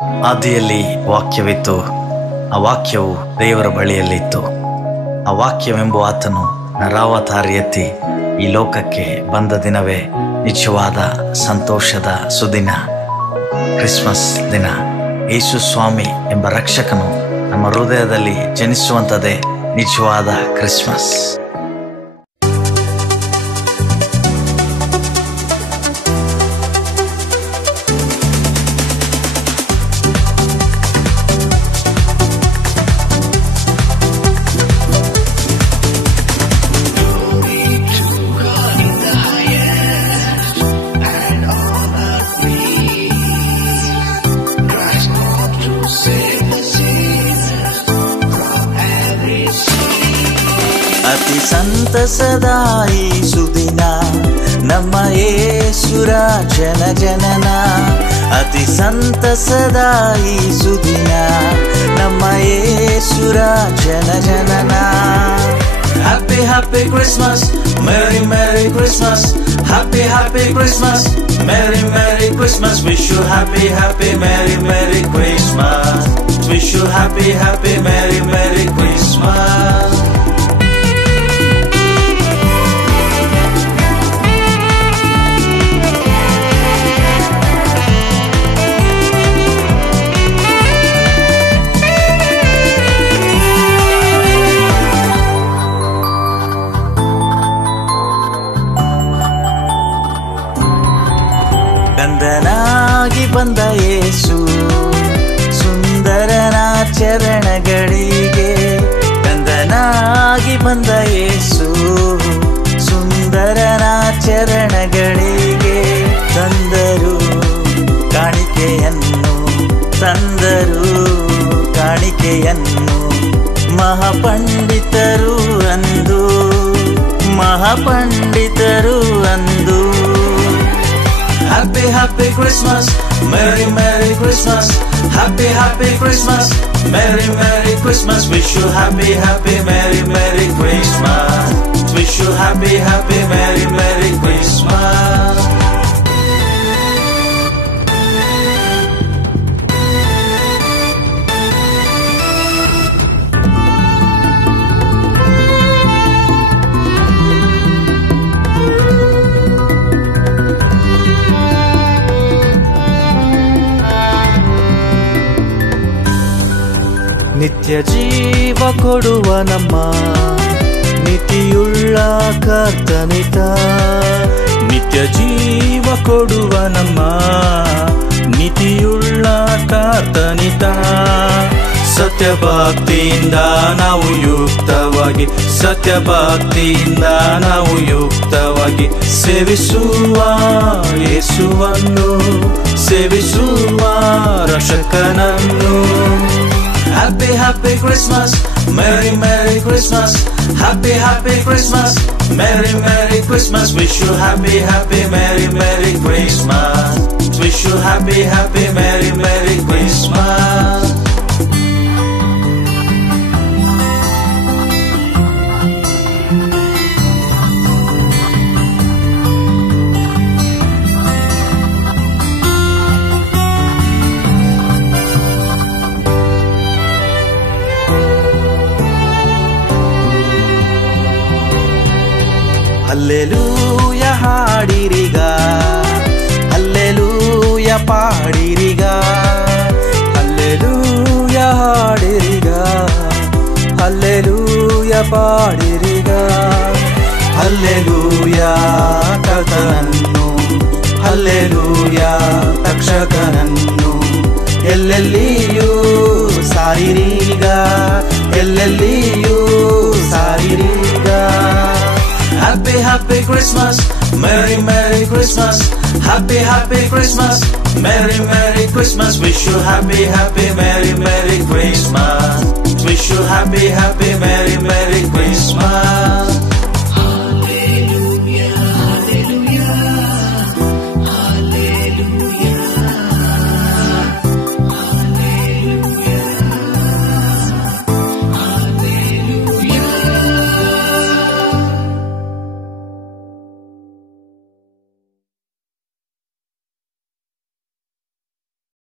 ಆದಿಯಲ್ಲಿ ವಾಕ್ಯವಿತ್ತು, ಆ ವಾಕ್ಯವು ದೇವರ ಬಳಿಯಲ್ಲಿತ್ತು. ಆ ವಾಕ್ಯವೆಂಬ ಆತನು ನರಾವತಾರಿ ಎತ್ತಿ ಈ ಲೋಕಕ್ಕೆ ಬಂದ ದಿನವೇ ನಿಜವಾದ ಸಂತೋಷದ ಸುದಿನ, ಕ್ರಿಸ್ಮಸ್ ದಿನ. ಯೇಸು ಸ್ವಾಮಿ ಎಂಬ ರಕ್ಷಕನು ನಮ್ಮ ಹೃದಯದಲ್ಲಿ ಜನಿಸುವಂಥದ್ದೇ ನಿಜವಾದ ಕ್ರಿಸ್ಮಸ್. ಅತಿ ಸಂತಸದ ಈ ಸುದಿನ ನಮ್ಮ ಯೇಸುರ ಜನನ. ಅತಿ ಸಂತಸದ ಈ ಸುದಿನ ನಮ್ಮ ಯೇಸುರ ಜನನ. Happy happy Christmas, Merry Merry Christmas. Happy happy Christmas, Merry Merry Christmas. Wish you happy happy Merry Merry Christmas. Wish you happy happy Merry Merry Christmas. ಕಂದನಾಗಿ ಬಂದ ಯೇಸು ಸುಂದರನ ಚರಣಗಳಿಗೆ. ಕಂದನಾಗಿ ಬಂದ ಯೇಸು ಸುಂದರನ ಚರಣಗಳಿಗೆ. ತಂದರು ಕಾಣಿಕೆಯನ್ನು, ತಂದರು ಕಾಣಿಕೆಯನ್ನು ಮಹಾಪಂಡಿತರು ಅಂದು, ಮಹಾಪಂಡಿತರು ಅಂದು. Happy happy Christmas, Merry Merry Christmas. Happy happy Christmas, Merry Merry Christmas. Wish you happy happy Merry Merry Christmas. Wish you happy happy Merry Merry Christmas. ನಿತ್ಯ ಜೀವ ಕೊಡುವ ನಮ್ಮ ನೀತಿಯುಳ್ಳ ಕರ್ತನಿತ. ನಿತ್ಯ ಜೀವ ಕೊಡುವ ನಮ್ಮ ನೀತಿಯುಳ್ಳ ಕರ್ತನಿತ. ಸತ್ಯಭಕ್ತಿಯಿಂದ ನಾವು ಯುಕ್ತವಾಗಿ, ಸತ್ಯಭಕ್ತಿಯಿಂದ ನಾವು ಯುಕ್ತವಾಗಿ ಸೇವಿಸುವ ಯೇಸುವನ್ನು, ಸೇವಿಸುವ ರಕ್ಷಕನನ್ನು. Happy happy Christmas, Merry Merry Christmas. Happy happy Christmas, Merry Merry Christmas. Wish you happy happy Merry Merry Christmas. Wish you happy happy Merry Merry Christmas. Hallelujah ಹಾಡಿರಿಗ, ಹಲ್ಲೆಲೂಯ ಪಾಡಿರಿಗ. ಹಲ್ಲೆಲೂಯ ಹಾಡಿರಿಗ, ಹಲ್ಲೆಲೂಯ ಪಾಡಿರಿಗ. ಹಲ್ಲೆಲೂಯ ಕರ್ತನನ್ನು, hallelujah ರಕ್ಷಕನನ್ನು ಎಲ್ಲೆಲ್ಲಿಯೂ ಸಾರಿರೀಗ, ಎಲ್ಲೆಲ್ಲಿಯೂ ಸಾರಿರೀಗ. Happy happy Christmas, Merry Merry Christmas. Happy happy Christmas, Merry Merry Christmas. Wish you happy happy Merry Merry Christmas. Wish you happy happy Merry Merry Christmas.